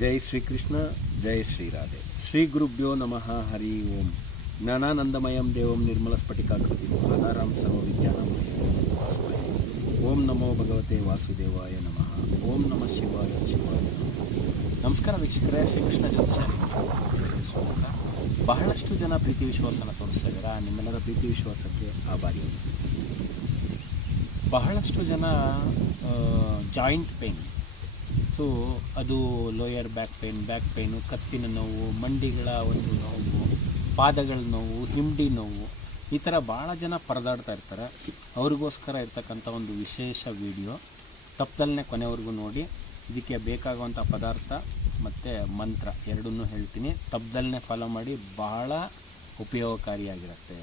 ಜೈ ಶ್ರೀಕೃಷ್ಣ, ಜೈ ಶ್ರೀರಾಧೆ. ಶ್ರೀ ಗುರುಭ್ಯೋ ನಮಃ. ಹರಿ ಓಂ. ಜ್ಞಾನಾನಂದಮಯಂ ದೇವಂ ನಿರ್ಮಲಸ್ಫಟಿಕಾಕೃತಿಂ ಆಧಾರಾಂ ಸರ್ವವಿದ್ಯಾನಾಂ ಓಂ ನಮೋ ಭಗವತೆ ವಾಸುದೇವಾಯ ನಮಃ. ಓಂ ನಮಃ ಶಿವಾಯ ಶಿವಾಯ. ನಮಸ್ಕಾರ ವೀಕ್ಷಕರೇ, ಶ್ರೀಕೃಷ್ಣ ಜ್ಯೋತಿಷರಿಗೆ ಸ್ವಾಗತ. ಬಹಳಷ್ಟು ಜನ ಪ್ರೀತಿ ವಿಶ್ವಾಸನ ತೋರಿಸ್ತಾ ಇದ್ದೀರಾ. ನಿಮ್ಮೆಲ್ಲರ ಪ್ರೀತಿ ವಿಶ್ವಾಸಕ್ಕೆ ಆಭಾರಿ. ಬಹಳಷ್ಟು ಜನ ಜಾಯಿಂಟ್ ಪೇನ್, ಸೊ ಅದು ಲೋಯರ್ ಬ್ಯಾಕ್ ಪೇನು, ಕತ್ತಿನ ನೋವು, ಮಂಡಿಗಳ ಒಂದು ನೋವು, ಪಾದಗಳ ನೋವು, ಹಿಂಡಿ ನೋವು, ಈ ಥರ ಭಾಳ ಜನ ಪರದಾಡ್ತಾ ಇರ್ತಾರೆ. ಅವ್ರಿಗೋಸ್ಕರ ಇರ್ತಕ್ಕಂಥ ಒಂದು ವಿಶೇಷ ವಿಡಿಯೋ. ತಪ್ಪದಲ್ಲೇ ಕೊನೆವರೆಗೂ ನೋಡಿ. ಇದಕ್ಕೆ ಬೇಕಾಗುವಂಥ ಪದಾರ್ಥ ಮತ್ತು ಮಂತ್ರ ಎರಡನ್ನೂ ಹೇಳ್ತೀನಿ. ತಪ್ಪದಲ್ಲೇ ಫಾಲೋ ಮಾಡಿ, ಬಹಳ ಉಪಯೋಗಕಾರಿಯಾಗಿರುತ್ತೆ.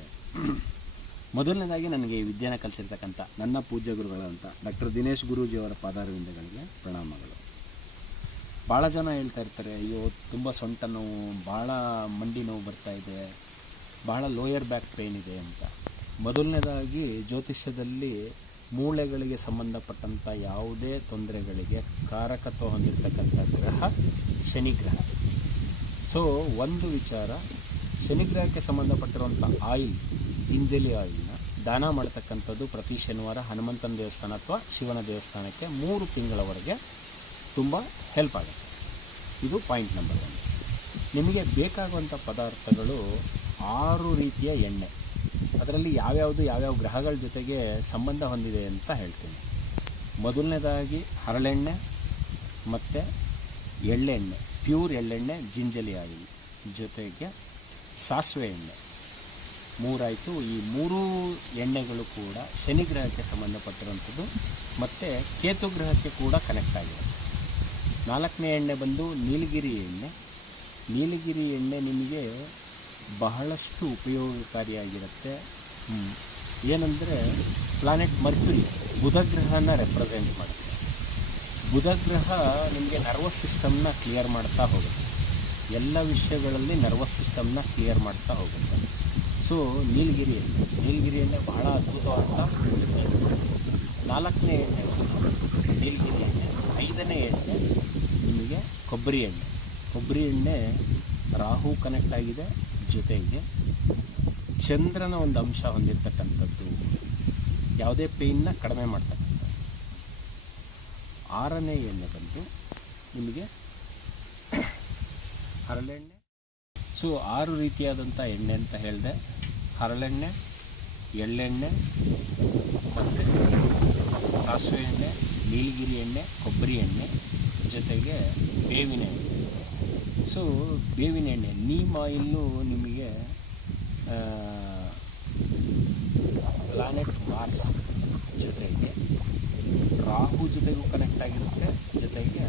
ಮೊದಲನೇದಾಗಿ ನನಗೆ ಈ ವಿದ್ಯೆನ ಕಲಿಸಿರ್ತಕ್ಕಂಥ ನನ್ನ ಪೂಜ್ಯ ಗುರುಗಳಂತ ಡಾಕ್ಟರ್ ದಿನೇಶ್ ಗುರೂಜಿಯವರ ಪಾದಾರವಿಂದಗಳಿಗೆ ಪ್ರಣಾಮಗಳು. ಭಾಳ ಜನ ಹೇಳ್ತಾ ಇರ್ತಾರೆ, ಅಯ್ಯೋ ತುಂಬ ಸೊಂಟ ನೋವು, ಭಾಳ ಮಂಡಿ ನೋವು ಬರ್ತಾಯಿದೆ, ಭಾಳ ಲೋಯರ್ ಬ್ಯಾಕ್ ಪೇನ್ ಇದೆ ಅಂತ. ಮೊದಲನೇದಾಗಿ ಜ್ಯೋತಿಷ್ಯದಲ್ಲಿ ಮೂಳೆಗಳಿಗೆ ಸಂಬಂಧಪಟ್ಟಂಥ ಯಾವುದೇ ತೊಂದರೆಗಳಿಗೆ ಕಾರಕತ್ವ ಹೊಂದಿರತಕ್ಕಂಥ ಗ್ರಹ ಶನಿಗ್ರಹ. ಸೊ ಒಂದು ವಿಚಾರ, ಶನಿಗ್ರಹಕ್ಕೆ ಸಂಬಂಧಪಟ್ಟಿರುವಂಥ ಆಯಿಲ್, ಜಿಂಜಲಿ ಆಯಿಲ್ನ ದಾನ ಮಾಡ್ತಕ್ಕಂಥದ್ದು ಪ್ರತಿ ಶನಿವಾರ ಹನುಮಂತನ ದೇವಸ್ಥಾನ ಅಥವಾ ಶಿವನ ದೇವಸ್ಥಾನಕ್ಕೆ 3 ತಿಂಗಳವರೆಗೆ ತುಂಬ ಹೆಲ್ಪ್ ಆಗುತ್ತೆ. ಇದು ಪಾಯಿಂಟ್ ನಂಬರ್ 1. ನಿಮಗೆ ಬೇಕಾಗುವಂಥ ಪದಾರ್ಥಗಳು 6 ರೀತಿಯ ಎಣ್ಣೆ. ಅದರಲ್ಲಿ ಯಾವ್ಯಾವ ಗ್ರಹಗಳ ಜೊತೆಗೆ ಸಂಬಂಧ ಹೊಂದಿದೆ ಅಂತ ಹೇಳ್ತೀನಿ. ಮೊದಲನೇದಾಗಿ ಹರಳೆಣ್ಣೆ ಮತ್ತು ಎಳ್ಳೆಣ್ಣೆ, ಪ್ಯೂರ್ ಎಳ್ಳೆಣ್ಣೆ, ಜಿಂಜಲಿ ಆಯಿಲ್ ಜೊತೆಗೆ ಸಾಸಿವೆ ಎಣ್ಣೆ. 3 ಆಯಿತು. ಈ 3 ಎಣ್ಣೆಗಳು ಕೂಡ ಶನಿಗ್ರಹಕ್ಕೆ ಸಂಬಂಧಪಟ್ಟಿರುವಂಥದ್ದು ಮತ್ತು ಕೇತು ಗ್ರಹಕ್ಕೆ ಕೂಡ ಕನೆಕ್ಟ್ ಆಗಿದೆ. 4ನೇ ಎಣ್ಣೆ ಬಂದು ನೀಲಗಿರಿ ಎಣ್ಣೆ. ನೀಲಗಿರಿ ಎಣ್ಣೆ ನಿಮಗೆ ಬಹಳಷ್ಟು ಉಪಯೋಗಕಾರಿಯಾಗಿರುತ್ತೆ. ಏನಂದರೆ ಪ್ಲಾನೆಟ್ ಮರ್ಕ್ಯುರಿ, ಬುಧ ಗ್ರಹನ ರೆಪ್ರೆಸೆಂಟ್ ಮಾಡುತ್ತೆ. ಬುಧ ಗ್ರಹ ನಿಮಗೆ ನರ್ವಸ್ ಸಿಸ್ಟಮ್ನ ಕ್ಲಿಯರ್ ಮಾಡ್ತಾ ಹೋಗುತ್ತೆ. ಎಲ್ಲ ವಿಷಯಗಳಲ್ಲಿ ನರ್ವಸ್ ಸಿಸ್ಟಮ್ನ ಕ್ಲಿಯರ್ ಮಾಡ್ತಾ ಹೋಗುತ್ತೆ. ಸೊ ನೀಲಗಿರಿ ಎಣ್ಣೆ ಬಹಳ ಅದ್ಭುತವಾದ. 4ನೇ ಎಣ್ಣೆ ನೀಲಗಿರಿ ಎಣ್ಣೆ. 5ನೇ ಎಣ್ಣೆ ನಿಮಗೆ ಕೊಬ್ಬರಿ ಎಣ್ಣೆ. ರಾಹು ಕನೆಕ್ಟ್ ಆಗಿದೆ, ಜೊತೆಗೆ ಚಂದ್ರನ ಒಂದು ಅಂಶ ಹೊಂದಿರತಕ್ಕಂಥದ್ದು, ಯಾವುದೇ ಪೇಯ್ನ ಕಡಿಮೆ ಮಾಡ್ತಕ್ಕಂಥದ್ದು. 6ನೇ ಎಣ್ಣೆ ಬಂದು ನಿಮಗೆ ಹರಳೆಣ್ಣೆ. ಸೊ 6 ರೀತಿಯಾದಂಥ ಎಣ್ಣೆ ಅಂತ ಹೇಳಿದೆ. ಹರಳೆಣ್ಣೆ, ಎಳ್ಳೆಣ್ಣೆ ಮತ್ತು ಸಾಸಿವೆ ಎಣ್ಣೆ, ನೀಲಗಿರಿ ಎಣ್ಣೆ, ಕೊಬ್ಬರಿ ಎಣ್ಣೆ, ಜೊತೆಗೆ ಬೇವಿನ ಎಣ್ಣೆ. ಸೊ ಬೇವಿನ ಎಣ್ಣೆ, ನೀಮ್ ಆಯಿಲ್ಲು ನಿಮಗೆ ಪ್ಲಾನೆಟ್ ಮಾರ್ಸ್ ಜೊತೆಗೆ ರಾಹು ಜೊತೆಗೂ ಕನೆಕ್ಟ್ ಆಗಿರುತ್ತೆ, ಜೊತೆಗೆ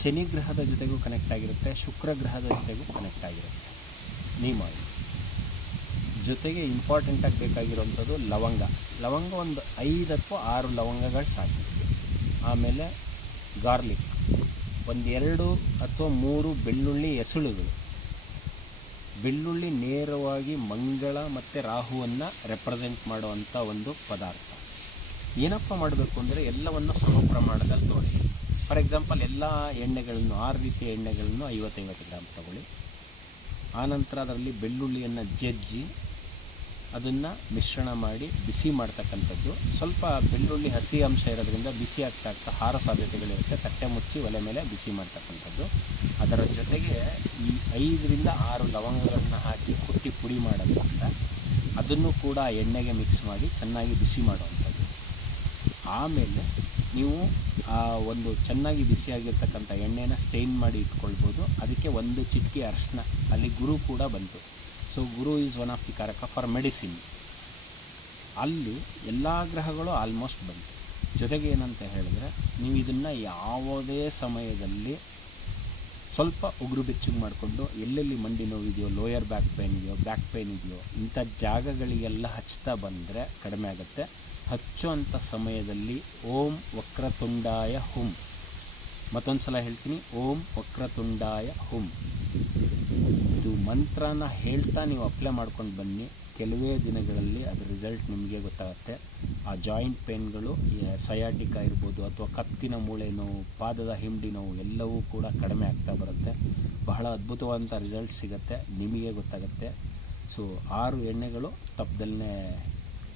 ಶನಿ ಗ್ರಹದ ಜೊತೆಗೂ ಕನೆಕ್ಟ್ ಆಗಿರುತ್ತೆ, ಶುಕ್ರ ಗ್ರಹದ ಜೊತೆಗೂ ಕನೆಕ್ಟ್ ಆಗಿರುತ್ತೆ ನೀಮ್ ಆಯಿಲ್. ಜೊತೆಗೆ ಇಂಪಾರ್ಟೆಂಟಾಗಿ ಬೇಕಾಗಿರೋವಂಥದ್ದು ಲವಂಗ ಒಂದು 5 ಅಥವಾ 6 ಲವಂಗಗಳು ಸಾಕು. ಆಮೇಲೆ ಗಾರ್ಲಿಕ್, 2 ಅಥವಾ 3 ಬೆಳ್ಳುಳ್ಳಿ ಎಸಳುಗಳು. ಬೆಳ್ಳುಳ್ಳಿ ನೇರವಾಗಿ ಮಂಗಳ ಮತ್ತು ರಾಹುವನ್ನು ರೆಪ್ರೆಸೆಂಟ್ ಮಾಡುವಂಥ ಒಂದು ಪದಾರ್ಥ. ಏನಪ್ಪ ಮಾಡಬೇಕು ಅಂದರೆ ಎಲ್ಲವನ್ನು ಸಮ ಪ್ರಮಾಣದಲ್ಲಿ ನೋಡಿ. ಫಾರ್ ಎಕ್ಸಾಂಪಲ್ ಎಲ್ಲ ಎಣ್ಣೆಗಳನ್ನು 6 ರೀತಿಯ ಎಣ್ಣೆಗಳನ್ನು 50 ಗ್ರಾಮ್ ತಗೊಳ್ಳಿ. ಆನಂತರ ಅದರಲ್ಲಿ ಬೆಳ್ಳುಳ್ಳಿಯನ್ನು ಜಜ್ಜಿ ಅದನ್ನು ಮಿಶ್ರಣ ಮಾಡಿ ಬಿಸಿ ಮಾಡ್ತಕ್ಕಂಥದ್ದು. ಸ್ವಲ್ಪ ಬೆಳ್ಳುಳ್ಳಿ ಹಸಿ ಅಂಶ ಇರೋದ್ರಿಂದ ಬಿಸಿ ಆಗ್ತಾ ಹಾರೋ ಸಾಧ್ಯತೆಗಳಿರುತ್ತೆ. ತಟ್ಟೆ ಮುಚ್ಚಿ ಒಲೆ ಮೇಲೆ ಬಿಸಿ ಮಾಡ್ತಕ್ಕಂಥದ್ದು. ಅದರ ಜೊತೆಗೆ ಈ 5 ರಿಂದ 6 ಲವಂಗಗಳನ್ನು ಹಾಕಿ ಕುಟ್ಟಿ ಪುಡಿ ಮಾಡೋದ್ರಿಂದ ಅದನ್ನು ಕೂಡ ಎಣ್ಣೆಗೆ ಮಿಕ್ಸ್ ಮಾಡಿ ಚೆನ್ನಾಗಿ ಬಿಸಿ ಮಾಡುವಂಥದ್ದು. ಆಮೇಲೆ ನೀವು ಆ ಒಂದು ಚೆನ್ನಾಗಿ ಬಿಸಿಯಾಗಿರ್ತಕ್ಕಂಥ ಎಣ್ಣೆನ ಸ್ಟೈನ್ ಮಾಡಿ ಇಟ್ಕೊಳ್ಬೋದು. ಅದಕ್ಕೆ 1 ಚಿಟಿಕೆ ಅರಿಶಿನ, ಅಲ್ಲಿ ಗುರು ಕೂಡ ಬಂತು. So Guru is one of the ಕಾರಕ ಫಾರ್ ಮೆಡಿಸಿನ್. ಅಲ್ಲಿ ಎಲ್ಲ ಗ್ರಹಗಳು ಆಲ್ಮೋಸ್ಟ್ ಬಂತು. ಜೊತೆಗೆ ಏನಂತ ಹೇಳಿದ್ರೆ, ನೀವು ಇದನ್ನು ಯಾವುದೇ ಸಮಯದಲ್ಲಿ ಸ್ವಲ್ಪ ಉಗುರು ಬೆಚ್ಚಗೆ ಮಾಡಿಕೊಂಡು ಎಲ್ಲೆಲ್ಲಿ ಮಂಡಿ ನೋವಿದೆಯೋ, ಲೋಯರ್ ಬ್ಯಾಕ್ ಪೇನ್ ಇದೆಯೋ ಇಂಥ ಜಾಗಗಳಿಗೆಲ್ಲ ಹಚ್ತಾ ಬಂದರೆ ಕಡಿಮೆ ಆಗುತ್ತೆ. ಹಚ್ಚುವಂಥ ಸಮಯದಲ್ಲಿ ಓಂ ವಕ್ರತುಂಡಾಯ ಹುಂ, ಮತ್ತೊಂದು ಸಲ ಹೇಳ್ತೀನಿ, ಓಂ ವಕ್ರತುಂಡಾಯ ಹುಂ. ಇದು ಮಂತ್ರನ ಹೇಳ್ತಾ ನೀವು ಅಪ್ಲೈ ಮಾಡ್ಕೊಂಡು ಬನ್ನಿ. ಕೆಲವೇ ದಿನಗಳಲ್ಲಿ ಅದರ ರಿಸಲ್ಟ್ ನಿಮಗೆ ಗೊತ್ತಾಗುತ್ತೆ. ಆ ಜಾಯಿಂಟ್ ಪೇನ್ಗಳು, ಸಯಾಟಿಕಾ ಇರ್ಬೋದು ಅಥವಾ ಕತ್ತಿನ ಮೂಳೆ ನೋವು, ಪಾದದ ಹಿಂಡಿ ನೋವು ಎಲ್ಲವೂ ಕೂಡ ಕಡಿಮೆ ಆಗ್ತಾ ಬರುತ್ತೆ. ಬಹಳ ಅದ್ಭುತವಾದಂಥ ರಿಸಲ್ಟ್ ಸಿಗುತ್ತೆ, ನಿಮಗೆ ಗೊತ್ತಾಗುತ್ತೆ. ಸೊ 6 ಎಣ್ಣೆಗಳು ತಪ್ಪದಲ್ಲೇ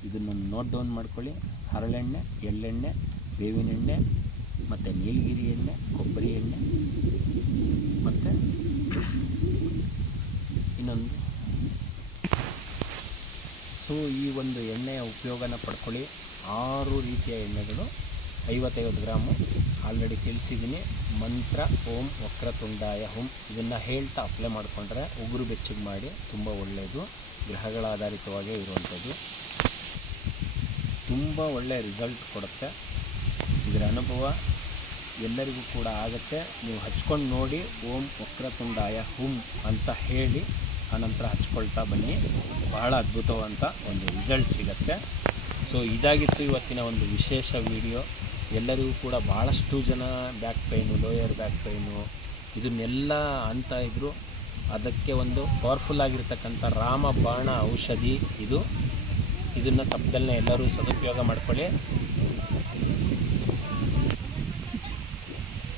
ಇದನ್ನು ನೋಟ್ ಡೌನ್ ಮಾಡ್ಕೊಳ್ಳಿ. ಹರಳೆಣ್ಣೆ, ಎಳ್ಳೆಣ್ಣೆ, ಬೇವಿನ ಎಣ್ಣೆ ಮತ್ತು ನೀಲಗಿರಿ ಎಣ್ಣೆ, ಕೊಬ್ಬರಿ ಎಣ್ಣೆ ಮತ್ತು ಇನ್ನೊಂದು. ಸೊ ಈ ಒಂದು ಎಣ್ಣೆಯ ಉಪಯೋಗನ ಪಡ್ಕೊಳ್ಳಿ. 6 ರೀತಿಯ ಎಣ್ಣೆಗಳು 55 ಗ್ರಾಮು ಆಲ್ರೆಡಿ ತಿಳಿಸಿದ್ದೀನಿ. ಮಂತ್ರ ಓಂ ವಕ್ರತುಂಡಾಯ ಹುಂ ಇದನ್ನು ಹೇಳ್ತಾ ಅಪ್ಲೈ ಮಾಡಿಕೊಂಡ್ರೆ ಉಗುರು ಬೆಚ್ಚಗೆ ಮಾಡಿ ತುಂಬ ಒಳ್ಳೆಯದು. ಗ್ರಹಗಳ ಆಧಾರಿತವಾಗೇ ಇರುವಂಥದ್ದು, ತುಂಬ ಒಳ್ಳೆಯ ರಿಸಲ್ಟ್ ಕೊಡುತ್ತೆ. ಇದರ ಅನುಭವ ಎಲ್ಲರಿಗೂ ಕೂಡ ಆಗುತ್ತೆ. ನೀವು ಹಚ್ಕೊಂಡು ನೋಡಿ, ಓಂ ವಕ್ರತುಂಡಾಯ ಹುಂ ಅಂತ ಹೇಳಿ ಆನಂತರ ಹಚ್ಕೊಳ್ತಾ ಬನ್ನಿ. ಬಹಳ ಅದ್ಭುತವಂತ ಒಂದು ರಿಸಲ್ಟ್ ಸಿಗುತ್ತೆ. ಸೊ ಇದಾಗಿತ್ತು ಇವತ್ತಿನ ಒಂದು ವಿಶೇಷ ವಿಡಿಯೋ. ಎಲ್ಲರಿಗೂ ಕೂಡ ಭಾಳಷ್ಟು ಜನ back pain, lower back pain ಇದನ್ನೆಲ್ಲ ಅಂತ ಇದ್ದರು. ಅದಕ್ಕೆ ಒಂದು ಪವರ್ಫುಲ್ ಆಗಿರ್ತಕ್ಕಂಥ ರಾಮಬಾಣ ಔಷಧಿ ಇದು. ಇದನ್ನು ತಪ್ಪದಲ್ಲೇ ಎಲ್ಲರೂ ಸದುಪಯೋಗ ಮಾಡ್ಕೊಳ್ಳಿ.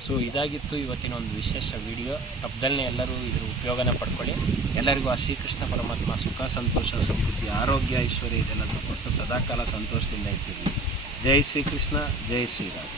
ಸೊ ಇದಾಗಿತ್ತು ಇವತ್ತಿನ ಒಂದು ವಿಶೇಷ ವಿಡಿಯೋ. ತಪ್ಪದಲ್ಲೇ ಎಲ್ಲರೂ ಇದರ ಉಪಯೋಗನ ಪಡ್ಕೊಳ್ಳಿ. ಎಲ್ಲರಿಗೂ ಆ ಶ್ರೀಕೃಷ್ಣ ಪರಮಾತ್ಮ ಸುಖ, ಸಂತೋಷ, ಸಮೃದ್ಧಿ, ಆರೋಗ್ಯ, ಐಶ್ವರ್ಯ ಇದೆಲ್ಲದನ್ನು ಕೊಟ್ಟು ಸದಾಕಾಲ ಸಂತೋಷದಿಂದ ಇರ್ತೀವಿ. ಜೈ ಶ್ರೀಕೃಷ್ಣ, ಜೈ ಶ್ರೀರಾಮ್.